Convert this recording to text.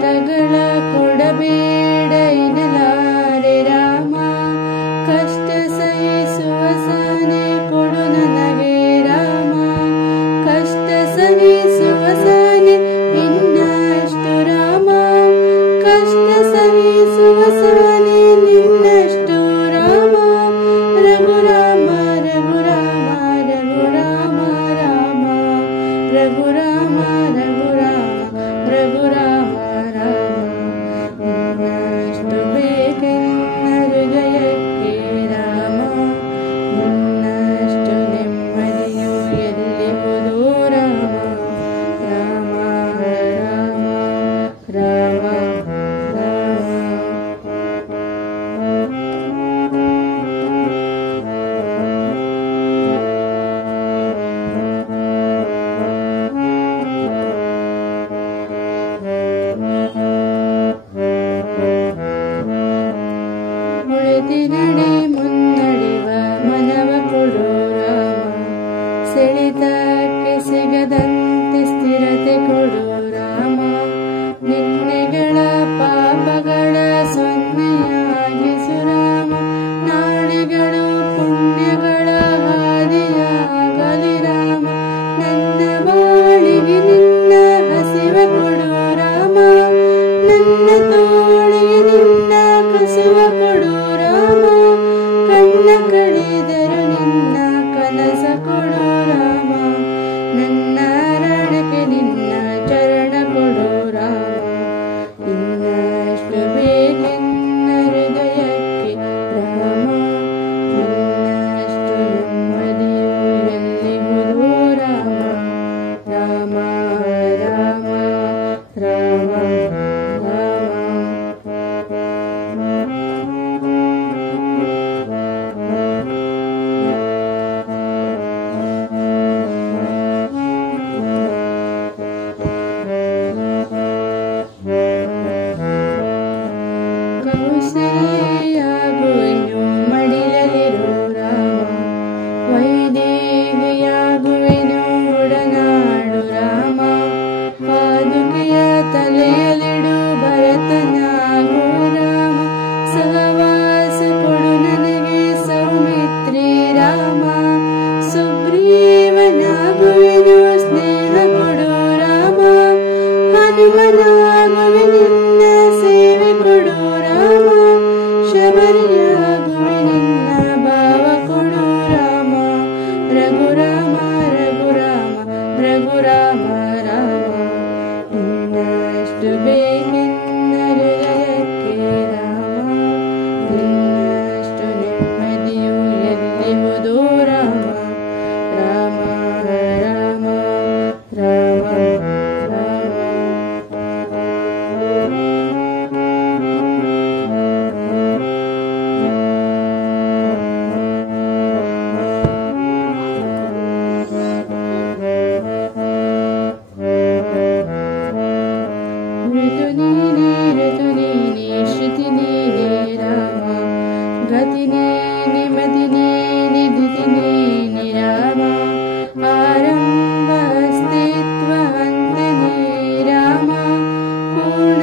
ಕಷ್ಟಗಳ ಕೊಡಬೇಡ ಎನ್ನಲಾರೆ ರಾಮ, ಕಷ್ಟ ಸಹಿಸುವ ಸಹನೆ ಕೊಡು ನನಗೆ ರಾಮ, ಕಷ್ಟ ಸಹಿಸುವ ಸಹನೆ ನಿನ್ನಷ್ಟು ರಾಮ, ಕಷ್ಟ ಸಹಿಸುವ ಸಹನೆ ನಿನ್ನಷ್ಟು ರಾಮ, ರಘುರಾಮ ರಘುರಾಮ ರಘುರಾಮ ರಾಮ, ರಘುರಾಮ ರಘುರಾಮ ರಘುರಾಮ ರಾಮ, ನಿನ್ನಷ್ಟು ಬೇಕೆನ್ನ ಹೃದಯಕ್ಕೆ ರಾಮ, ನಿನ್ನಷ್ಟು ನೆಮ್ಮದಿಯು ಎಲ್ಲಿಹುದು ರಾಮ, ರಾಮ ರಾಮ ರಾಮ ಉಳಿದಿನಡೆ ಮುನ್ನಡೆವ ಮನವ ಕೊಡು ರಾಮ, ಸೆಳೆತಕ್ಕೆ ಸಿಗದಂತೆ ಸ್ಥಿರತೆ ಕೊಡು ರಾಮ, ನಿನ್ನೆಗಳ ಪಾಪಗಳ ಸೊನ್ನೆಯಾಗಿಸು ರಾಮ, ನಾಳೆಗಳು ಪುಣ್ಯಗಳ ಹಾದಿಯಾಗಲಿ ರಾಮ, ನನ್ನ ಬಾಳಿಗೆ ನಿನ್ನ ಹಸಿವ ಕೊಡು ರಾಮ, ನನ್ನ ತೋಳಿಗೆ ನಿನ್ನ ಕಸುವ ಕೊಡು ರಾಮ, ಕಣ್ಣ ಕಡಿದರು ನಿನ್ನ ಕನಸ ಕೊಡು ರಾಮ, ನನ್ನ ರಣಕ್ಕೆ ನಿನ್ನ ಚರಣ ಕೊಡು ರಾಮ, ಇನ್ನಷ್ಟು ಬೇಕೆನ್ನ ಹೃದಯಕ್ಕೆ ರಾಮ, ಇನ್ನಷ್ಟು ನೆಮ್ಮದಿಯು ಎಲ್ಲಿಹುದು ರಾಮ, ರಾಮ ರಾಮ ರಾಮ ಕೌಸಲೆಯಾಗುವೆನು ಮಡಿಲಲಿರು ರಾಮ, ವೈದೇಹಿಯಾಗುವೆನು ಒಡನಾಡು ರಾಮ, ಪಾದುಕೆಯ ತಲೆಯಲಿಡು ಭರತನಾಗು ರಾಮ, ಸಹವಾಸ ಕೊಡು ನನಗೆ ಸೌಮಿತ್ರಿ ರಾಮ, ಸುಗ್ರೀವನಾಗುವೆನು ಸ್ನೇಹ ಕೊಡು ರಾಮ, ಹನುಮನಾಗುವೆ ನಿನ್ನ ಸೇವೆ ಕೊಡು ರಾಮ, ಶಬರಿಯಾಗುವೆ ನಿನ್ನ ಭಾವ ಕೊಡು ರಾಮ, ರಘುರಾಮ ರಘುರಾಮ ರಘುರಾಮ ರಾಮ, ಇನ್ನಷ್ಟು ಬೇಕೆನ್ನ ಹೃದಯಕ್ಕೆ ರಾಮ, ಇನ್ನಷ್ಟು ನೆಮ್ಮದಿಯು ಎಲ್ಲಿಹುದು ರಾಮ, ರಾಮ ರಾಮ ರಾಮ ಋತು ನೀನೇ ಶ್ರುತಿ ನೀನೇ ರಾಮ, ಗತಿ ನೀನೆ ಮತಿ ನೀನೆ ಧೃತಿ ನೀನೆ ರಾಮ, ಆರಂಭ ಅಸ್ತಿತ್ವ ಅಂತ್ಯ ನೀ ರಾಮ, ಪೂರ್ಣ